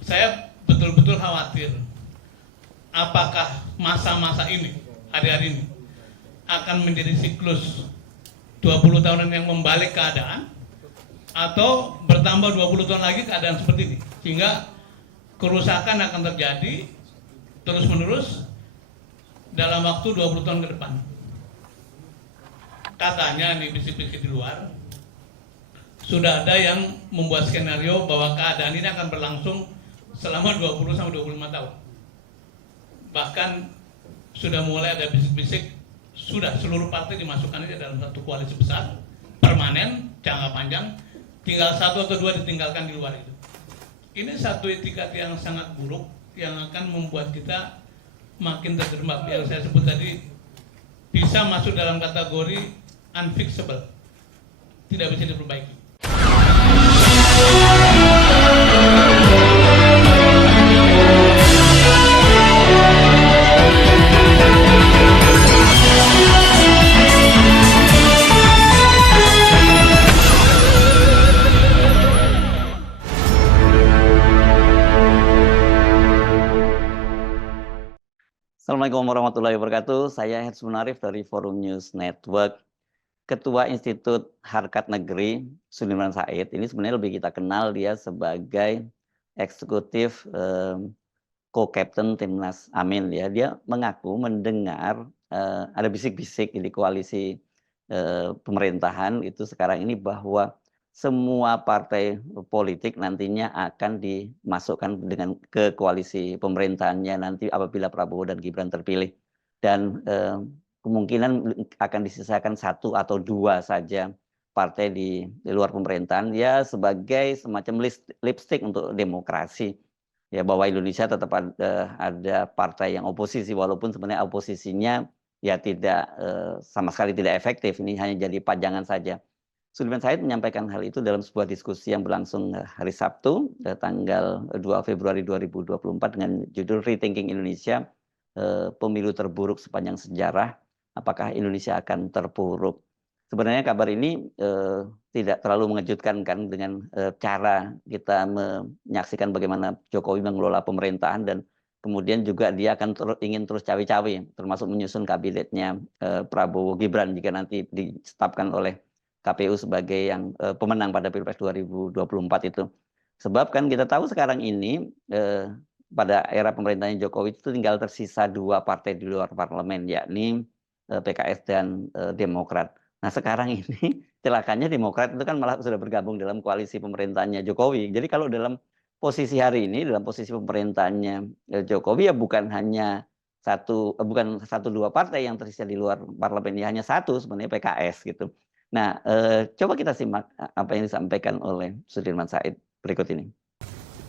saya betul-betul khawatir apakah masa-masa ini, hari-hari ini akan menjadi siklus 20 tahunan yang membalik keadaan, atau bertambah 20 tahun lagi keadaan seperti ini, sehingga kerusakan akan terjadi terus-menerus dalam waktu 20 tahun ke depan. Katanya nih bisik-bisik di luar, sudah ada yang membuat skenario bahwa keadaan ini akan berlangsung selama 20 sampai 25 tahun. Bahkan sudah mulai ada bisik-bisik, sudah seluruh partai dimasukkan aja dalam satu koalisi besar, permanen, jangka panjang, tinggal satu atau dua ditinggalkan di luar itu. Ini satu etikat yang sangat buruk yang akan membuat kita makin terjerembab. Yang saya sebut tadi bisa masuk dalam kategori unfixable, tidak bisa diperbaiki. Assalamualaikum warahmatullahi wabarakatuh. Saya Herz Munarif dari Forum News Network. Ketua Institut Harkat Negeri, Sudirman Said, ini sebenarnya lebih kita kenal dia sebagai eksekutif co-captain Timnas Amin. Ya, dia mengaku mendengar ada bisik-bisik di koalisi pemerintahan itu sekarang ini bahwa semua partai politik nantinya akan dimasukkan ke koalisi pemerintahannya nanti apabila Prabowo dan Gibran terpilih, dan kemungkinan akan disisakan satu atau dua saja partai di luar pemerintahan, ya sebagai semacam lipstick untuk demokrasi, ya bahwa Indonesia tetap ada partai yang oposisi walaupun sebenarnya oposisinya ya tidak sama sekali tidak efektif, ini hanya jadi pajangan saja. Sudirman Said menyampaikan hal itu dalam sebuah diskusi yang berlangsung hari Sabtu, tanggal 2 Februari 2024 dengan judul Rethinking Indonesia, Pemilu Terburuk Sepanjang Sejarah, apakah Indonesia akan terpuruk? Sebenarnya kabar ini tidak terlalu mengejutkan kan, dengan cara kita menyaksikan bagaimana Jokowi mengelola pemerintahan dan kemudian juga dia akan ingin terus cawe-cawe, termasuk menyusun kabinetnya Prabowo Gibran jika nanti ditetapkan oleh KPU sebagai yang pemenang pada Pilpres 2024 itu. Sebab kan kita tahu sekarang ini pada era pemerintahan Jokowi itu tinggal tersisa dua partai di luar parlemen, yakni PKS dan Demokrat. Nah sekarang ini celakanya Demokrat itu kan malah sudah bergabung dalam koalisi pemerintahannya Jokowi. Jadi kalau dalam posisi hari ini, dalam posisi pemerintahannya Jokowi ya bukan satu dua partai yang tersisa di luar parlemen, ya hanya satu sebenarnya, PKS gitu. Nah, coba kita simak apa yang disampaikan oleh Sudirman Said berikut ini.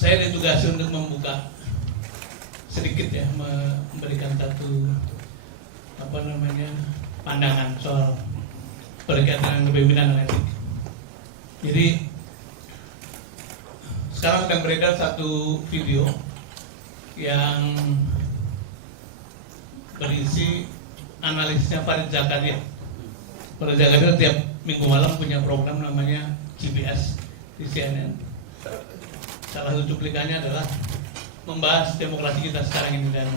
Saya ditugasi untuk membuka sedikit ya, memberikan satu pandangan soal berkaitan dengan kepemimpinan dan etik. Jadi sekarang sedang beredar satu video yang berisi analisisnya Farid Zakaria. Farid Zakaria tiap minggu malam punya program namanya GPS di CNN. Salah satu cuplikannya adalah membahas demokrasi kita sekarang ini dan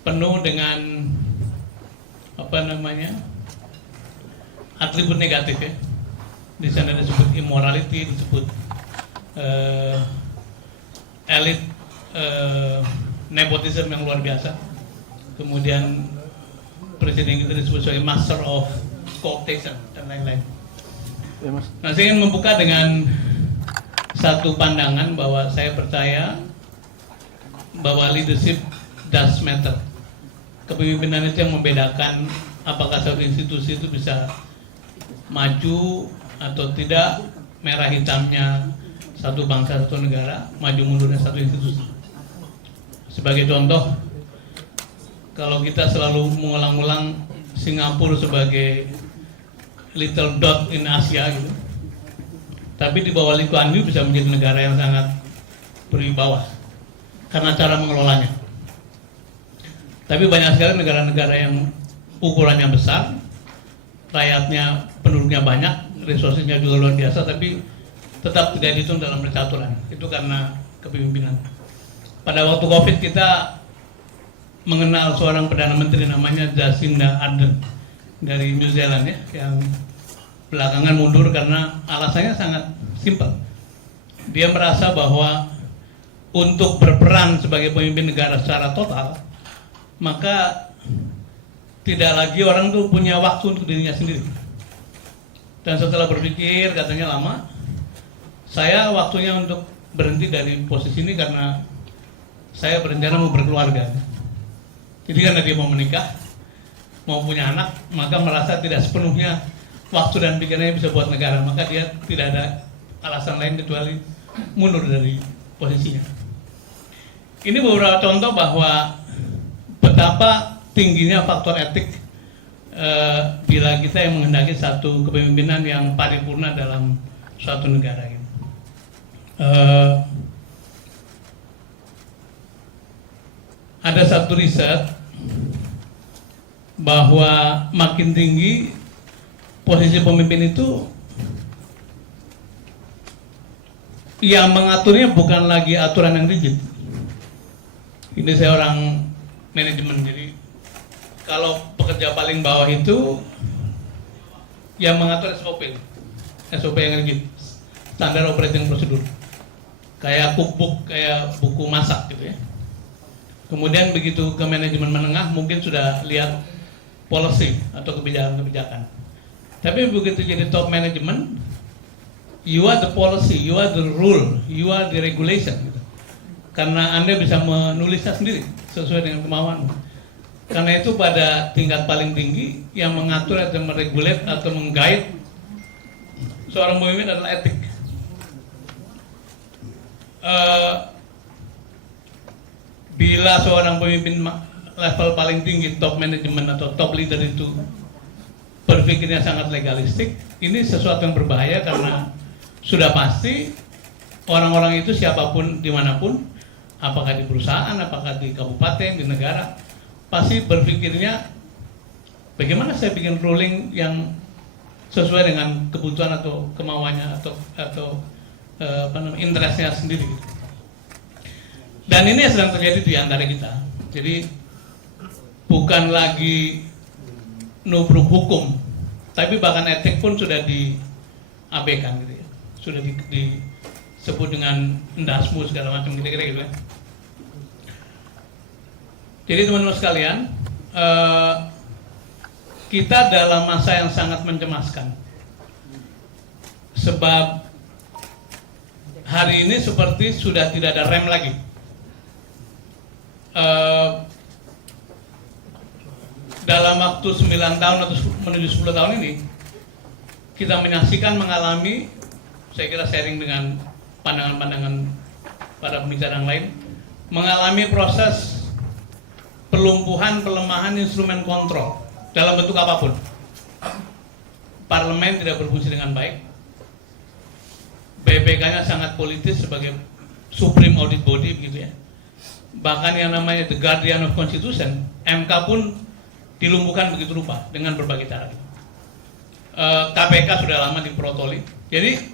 penuh dengan atribut negatif ya. Di sana disebut immorality, disebut elit nepotisme yang luar biasa. Kemudian presiden kita disebut sebagai master of cooptation dan lain-lain. Ya, Mas. Nah, saya ingin membuka dengan satu pandangan bahwa saya percaya bahwa leadership does matter. Kepemimpinan itu yang membedakan apakah satu institusi itu bisa maju atau tidak, merah hitamnya satu bangsa, satu negara, maju mundurnya satu institusi. Sebagai contoh, kalau kita selalu mengulang-ulang Singapura sebagai little dot in Asia gitu, tapi di bawah Lee Kuan Yew bisa menjadi negara yang sangat berwibawa karena cara mengelolanya. Tapi banyak sekali negara-negara yang ukurannya besar, rakyatnya, penduduknya banyak, resourcesnya juga luar biasa, tapi tetap tidak dihitung dalam percaturan. Itu karena kepemimpinan. Pada waktu COVID kita mengenal seorang Perdana Menteri namanya Jacinda Ardern dari New Zealand ya, yang belakangan mundur karena alasannya sangat simpel. Dia merasa bahwa untuk berperan sebagai pemimpin negara secara total, maka tidak lagi orang tuh punya waktu untuk dirinya sendiri. Dan setelah berpikir, katanya lama, saya waktunya untuk berhenti dari posisi ini karena saya berencana mau berkeluarga. Jadi karena dia mau menikah, mau punya anak, maka merasa tidak sepenuhnya waktu dan pikirannya bisa buat negara, maka dia tidak ada alasan lain kecuali mundur dari posisinya. Ini beberapa contoh bahwa betapa tingginya faktor etik bila kita yang menghendaki satu kepemimpinan yang paripurna dalam suatu negara. Ada satu riset bahwa makin tinggi posisi pemimpin itu, yang mengaturnya bukan lagi aturan yang rigid. Ini saya orang manajemen, jadi kalau pekerja paling bawah itu yang mengatur SOP yang rigid, standar operating procedure, kayak cookbook, kayak buku masak gitu ya. Kemudian begitu ke manajemen menengah mungkin sudah lihat policy atau kebijakan-kebijakan. Tapi begitu jadi top management, you are the policy, you are the rule, you are the regulation. Gitu. Karena Anda bisa menulisnya sendiri sesuai dengan kemauan. Karena itu pada tingkat paling tinggi yang mengatur atau meregulate atau mengguide seorang pemimpin adalah etik. Bila seorang pemimpin level paling tinggi, top management atau top leader itu berpikirnya sangat legalistik, ini sesuatu yang berbahaya karena sudah pasti orang-orang itu siapapun dimanapun, apakah di perusahaan, apakah di kabupaten, di negara, pasti berpikirnya bagaimana saya bikin ruling yang sesuai dengan kebutuhan atau kemauannya atau interestnya sendiri. Dan ini yang sedang terjadi di antara kita. Jadi bukan lagi nubruk hukum, tapi bahkan etik pun sudah diabaikan gitu ya. Sudah disebut dengan endasmu segala macam kira-kira gitu ya. Jadi teman-teman sekalian, kita dalam masa yang sangat mencemaskan. Sebab hari ini seperti sudah tidak ada rem lagi. Dalam waktu 9 tahun atau menuju 10 tahun ini, kita menyaksikan, mengalami, saya kira sharing dengan pandangan-pandangan para pembicara yang lain, mengalami proses pelumpuhan, pelemahan instrumen kontrol dalam bentuk apapun. Parlemen tidak berfungsi dengan baik, BPK-nya sangat politis sebagai Supreme Audit Body begitu ya. Bahkan yang namanya The Guardian of Constitution, MK pun dilumpuhkan begitu rupa dengan berbagai cara. KPK sudah lama diprotoli. Jadi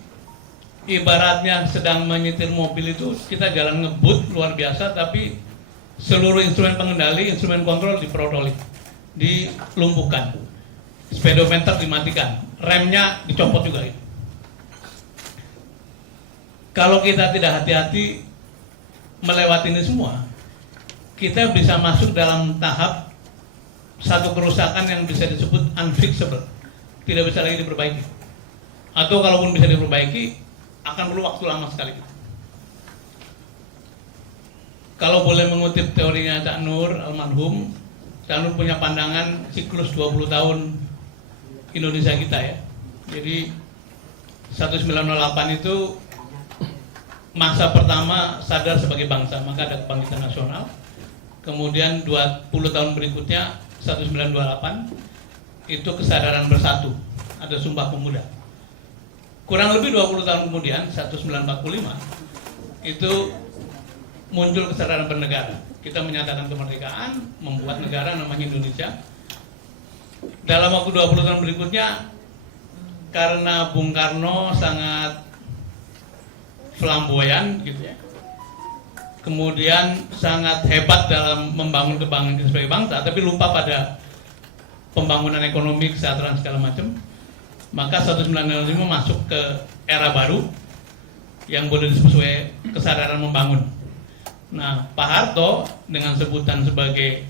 ibaratnya sedang menyetir mobil itu, kita jalan ngebut luar biasa, tapi seluruh instrumen pengendali, instrumen kontrol diprotoli, dilumpuhkan, speedometer dimatikan, remnya dicopot juga. Kalau kita tidak hati-hati melewati ini semua, kita bisa masuk dalam tahap satu kerusakan yang bisa disebut unfixable, tidak bisa lagi diperbaiki, atau kalaupun bisa diperbaiki akan perlu waktu lama sekali. Kalau boleh mengutip teorinya Cak Nur almarhum, Cak Nur punya pandangan siklus 20 tahun Indonesia kita ya. Jadi 1908 itu masa pertama sadar sebagai bangsa, maka ada kebangkitan nasional. Kemudian 20 tahun berikutnya 1928 itu kesadaran bersatu, ada Sumpah Pemuda. Kurang lebih 20 tahun kemudian 1945 itu muncul kesadaran bernegara. Kita menyatakan kemerdekaan, membuat negara namanya Indonesia. Dalam waktu 20 tahun berikutnya, karena Bung Karno sangat flamboyan gitu ya. Kemudian sangat hebat dalam membangun kebanggaan kita sebagai bangsa, tapi lupa pada pembangunan ekonomi, kesejahteraan segala macam. Maka 1995 masuk ke era baru yang boleh disebut sebagai kesadaran membangun. Nah, Pak Harto dengan sebutan sebagai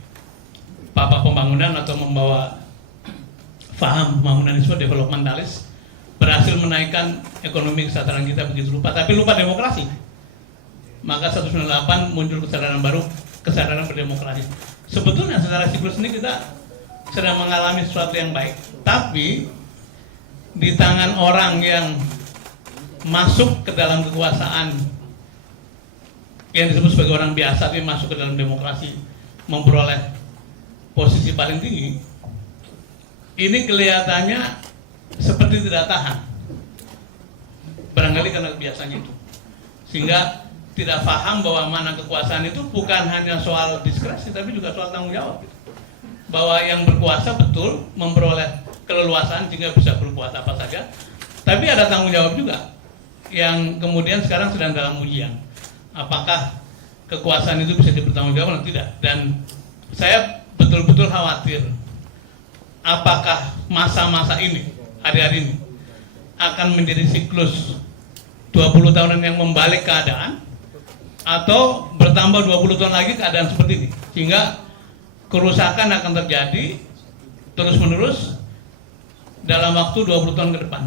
Papa Pembangunan atau membawa paham pembangunan disebut developmentalis, berhasil menaikkan ekonomi kesejahteraan kita begitu lupa, tapi lupa demokrasi. Maka 1998 muncul kesadaran baru, kesadaran berdemokrasi. Sebetulnya secara siklus ini kita sedang mengalami sesuatu yang baik, tapi di tangan orang yang masuk ke dalam kekuasaan yang disebut sebagai orang biasa, tapi masuk ke dalam demokrasi, memperoleh posisi paling tinggi, ini kelihatannya seperti tidak tahan. Barangkali karena kebiasaannya itu, sehingga tidak paham bahwa mana kekuasaan itu bukan hanya soal diskresi, tapi juga soal tanggung jawab. Bahwa yang berkuasa betul memperoleh keleluasaan sehingga bisa berbuat apa saja, tapi ada tanggung jawab juga yang kemudian sekarang sedang dalam ujian. Apakah kekuasaan itu bisa dipertanggungjawabkan atau tidak? Dan saya betul-betul khawatir apakah masa-masa ini, hari-hari ini akan menjadi siklus 20 tahunan yang membalik keadaan, atau bertambah 20 tahun lagi keadaan seperti ini, sehingga kerusakan akan terjadi terus-menerus dalam waktu 20 tahun ke depan.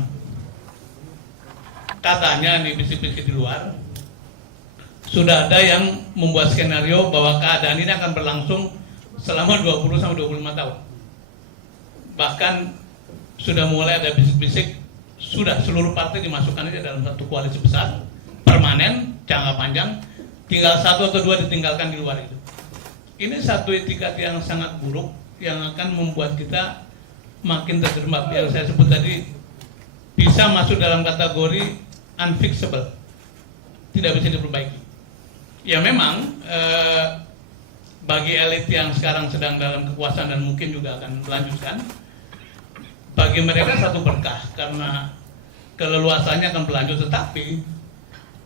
Katanya nih bisik-bisik di luar, sudah ada yang membuat skenario bahwa keadaan ini akan berlangsung selama 20-25 tahun. Bahkan sudah mulai ada bisik-bisik, sudah seluruh partai dimasukkan aja dalam satu koalisi besar, permanen, jangka panjang, tinggal satu atau dua ditinggalkan di luar itu. Ini satu etikat yang sangat buruk yang akan membuat kita makin terjerembab. Yang saya sebut tadi bisa masuk dalam kategori unfixable, tidak bisa diperbaiki. Ya memang bagi elit yang sekarang sedang dalam kekuasaan dan mungkin juga akan melanjutkan, bagi mereka satu berkah karena keleluasannya akan berlanjut. Tetapi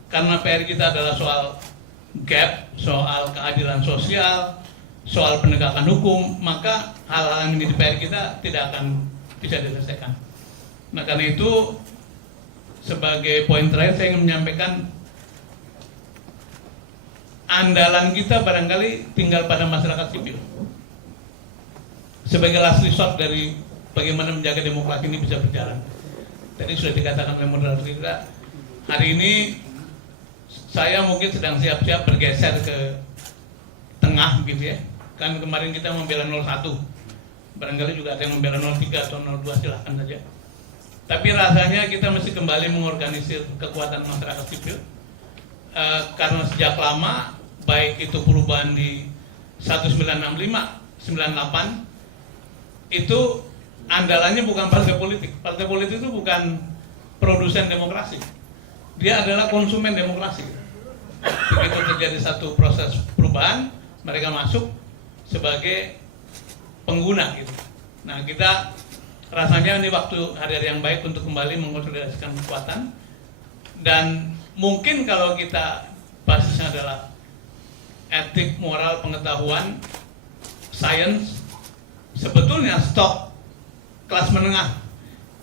karena PR kita adalah soal gap, soal keadilan sosial, soal penegakan hukum, maka hal-hal yang menjadi PR kita tidak akan bisa diselesaikan. Nah, karena itu sebagai poin terakhir saya ingin menyampaikan, andalan kita barangkali tinggal pada masyarakat sipil sebagai last resort dari bagaimana menjaga demokrasi ini bisa berjalan. Tadi sudah dikatakan oleh moderator kita, hari ini saya mungkin sedang siap-siap bergeser ke tengah gitu ya. Kan kemarin kita membela 01, barangkali juga ada yang membela 03 atau 02, silahkan saja. Tapi rasanya kita mesti kembali mengorganisir kekuatan masyarakat sipil, karena sejak lama, baik itu perubahan di 1965, 98, itu andalannya bukan partai politik. Partai politik itu bukan produsen demokrasi, dia adalah konsumen demokrasi. Begitu terjadi satu proses perubahan, mereka masuk sebagai pengguna gitu. Nah, kita rasanya ini waktu hari-hari yang baik untuk kembali mengkonsolidasikan kekuatan, dan mungkin kalau kita basisnya adalah etik, moral, pengetahuan, sains, sebetulnya stok kelas menengah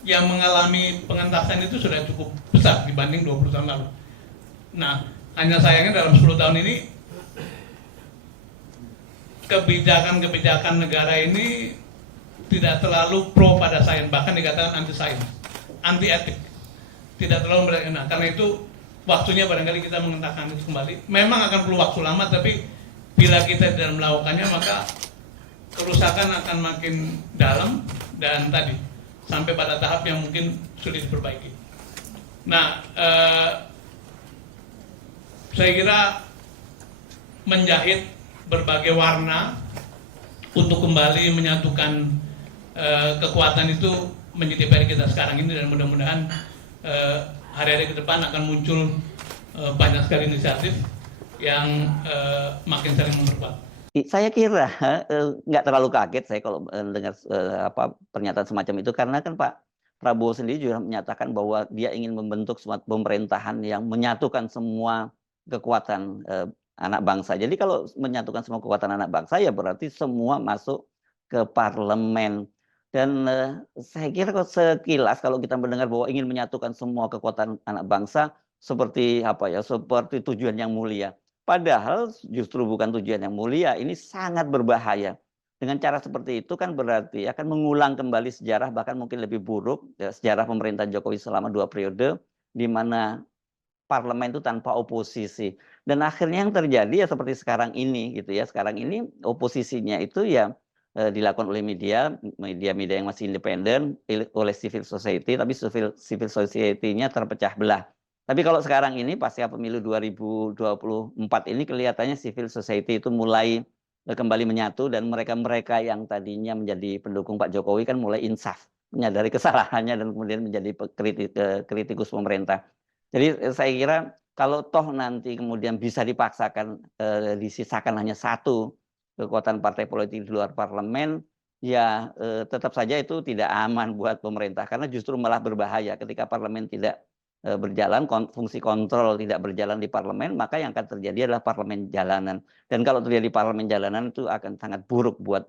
yang mengalami pengentasan itu sudah cukup besar dibanding 20 tahun lalu. Nah, hanya sayangnya dalam 10 tahun ini kebijakan-kebijakan negara ini tidak terlalu pro pada sains, bahkan dikatakan anti sains, anti etik, tidak terlalu berani. Nah, karena itu waktunya barangkali kita mengentakkan itu kembali. Memang akan perlu waktu lama, tapi bila kita tidak melakukannya maka kerusakan akan makin dalam dan tadi sampai pada tahap yang mungkin sulit diperbaiki. Nah, saya kira menjahit berbagai warna untuk kembali menyatukan kekuatan itu menjadi PR kita sekarang ini, dan mudah-mudahan hari-hari ke depan akan muncul banyak sekali inisiatif yang makin sering memperkuat. Saya kira nggak terlalu kaget saya kalau dengar pernyataan semacam itu, karena kan Pak Prabowo sendiri juga menyatakan bahwa dia ingin membentuk suatu pemerintahan yang menyatukan semua kekuatan anak bangsa. Jadi kalau menyatukan semua kekuatan anak bangsa ya berarti semua masuk ke parlemen. Dan saya kira kalau sekilas kalau kita mendengar bahwa ingin menyatukan semua kekuatan anak bangsa seperti apa ya, seperti tujuan yang mulia. Padahal justru bukan tujuan yang mulia, ini sangat berbahaya. Dengan cara seperti itu kan berarti akan mengulang kembali sejarah bahkan mungkin lebih buruk ya, sejarah pemerintahan Jokowi selama 2 periode di mana parlemen itu tanpa oposisi. Dan akhirnya yang terjadi ya seperti sekarang ini gitu ya. Sekarang ini oposisinya itu ya dilakukan oleh media-media yang masih independen, oleh civil society, tapi civil society-nya terpecah belah. Tapi kalau sekarang ini pasca pemilu 2024 ini kelihatannya civil society itu mulai kembali menyatu dan mereka-mereka yang tadinya menjadi pendukung Pak Jokowi kan mulai insaf, menyadari kesalahannya dan kemudian menjadi kritikus pemerintah. Jadi saya kira kalau toh nanti kemudian bisa dipaksakan disisakan hanya satu kekuatan partai politik di luar parlemen, ya tetap saja itu tidak aman buat pemerintah karena justru malah berbahaya ketika parlemen tidak berjalan, fungsi kontrol tidak berjalan di parlemen, maka yang akan terjadi adalah parlemen jalanan. Dan kalau terjadi parlemen jalanan itu akan sangat buruk buat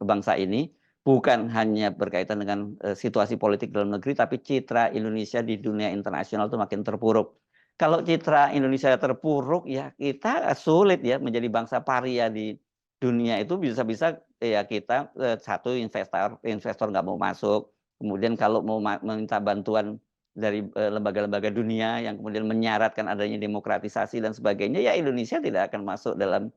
bangsa ini, bukan hanya berkaitan dengan situasi politik dalam negeri, tapi citra Indonesia di dunia internasional itu makin terpuruk. Kalau citra Indonesia terpuruk, ya kita sulit ya menjadi bangsa paria di dunia itu bisa-bisa ya kita satu investor nggak mau masuk, kemudian kalau mau meminta bantuan dari lembaga-lembaga dunia yang kemudian menyaratkan adanya demokratisasi dan sebagainya, ya Indonesia tidak akan masuk dalam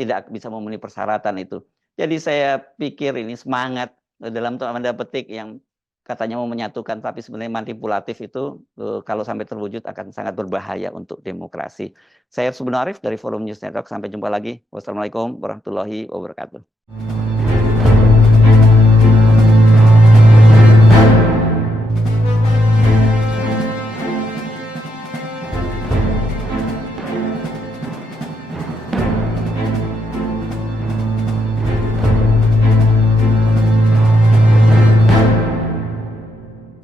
tidak bisa memenuhi persyaratan itu. Jadi saya pikir ini semangat dalam tanda petik yang katanya mau menyatukan tapi sebenarnya manipulatif itu kalau sampai terwujud akan sangat berbahaya untuk demokrasi. Saya Subnarif dari Forum News Network. Sampai jumpa lagi. Wassalamualaikum warahmatullahi wabarakatuh.